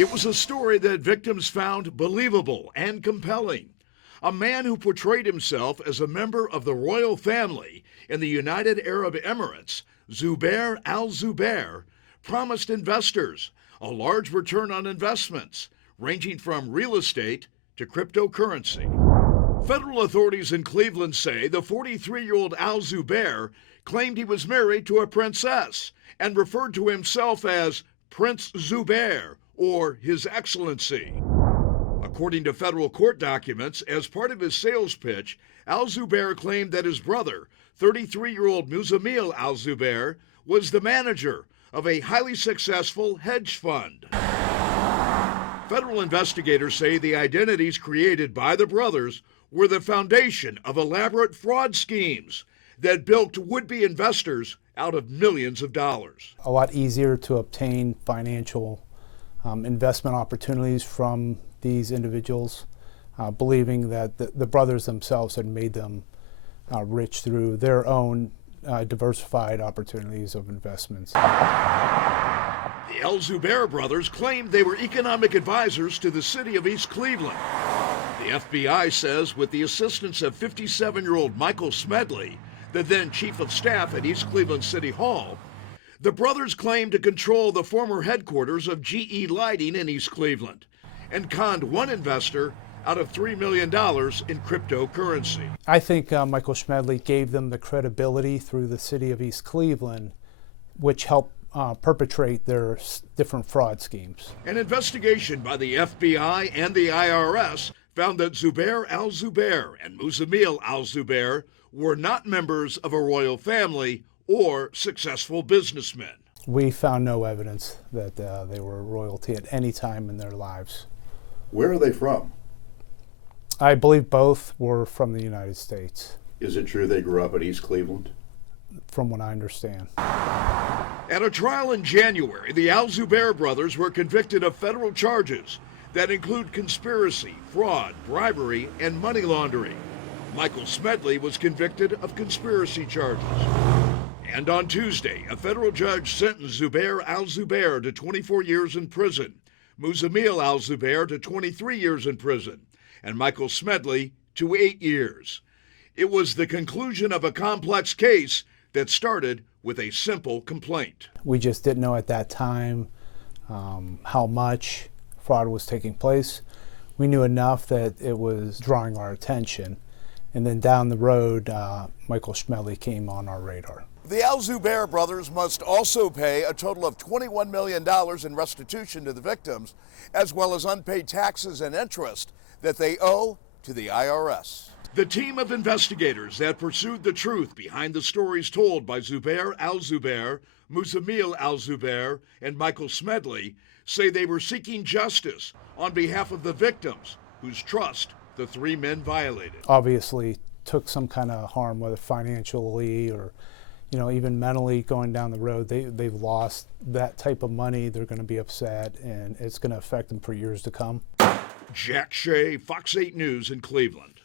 It was a story that victims found believable and compelling. A man who portrayed himself as a member of the royal family in the United Arab Emirates, Zubair al-Zubair, promised investors a large return on investments, ranging from real estate to cryptocurrency. Federal authorities in Cleveland say the 43-year-old al-Zubair claimed he was married to a princess and referred to himself as Prince Zubair or His Excellency. According to federal court documents, as part of his sales pitch, al-Zubair claimed that his brother, 33-year-old Muzamil al-Zubair, was the manager of a highly successful hedge fund. Federal investigators say the identities created by the brothers were the foundation of elaborate fraud schemes that bilked would-be investors out of millions of dollars. A lot easier to obtain financial investment opportunities from these individuals, believing that the brothers themselves had made them rich through their own diversified opportunities of investments. The al-Zubair brothers claimed they were economic advisors to the city of East Cleveland. The FBI says with the assistance of 57-year-old Michael Smedley, the then chief of staff at East Cleveland City Hall, the brothers claimed to control the former headquarters of GE Lighting in East Cleveland and conned one investor out of $3 million in cryptocurrency. I think Michael Smedley gave them the credibility through the city of East Cleveland, which helped perpetrate their different fraud schemes. An investigation by the FBI and the IRS found that Zubair al-Zubair and Muzamil al-Zubair were not members of a royal family or successful businessmen. We found no evidence that they were royalty at any time in their lives. Where are they from? I believe both were from the United States. Is it true they grew up in East Cleveland? From what I understand. At a trial in January, the al-Zubair brothers were convicted of federal charges that include conspiracy, fraud, bribery, and money laundering. Michael Smedley was convicted of conspiracy charges. And on Tuesday, a federal judge sentenced Zubair al-Zubair to 24 years in prison, Muzamil al-Zubair to 23 years in prison, and Michael Smedley to 8 years. It was the conclusion of a complex case that started with a simple complaint. We just didn't know at that time how much fraud was taking place. We knew enough that it was drawing our attention. And then down the road, Michael Smedley came on our radar. The al-Zubair brothers must also pay a total of $21 million in restitution to the victims, as well as unpaid taxes and interest that they owe to the IRS. The team of investigators that pursued the truth behind the stories told by Zubair al-Zubair, Muzamil al-Zubair, and Michael Smedley say they were seeking justice on behalf of the victims whose trust the three men violated. Obviously took some kind of harm, whether financially or even mentally going down the road. They've lost that type of money. They're going to be upset, and it's going to affect them for years to come. Jack Shea, Fox 8 News in Cleveland.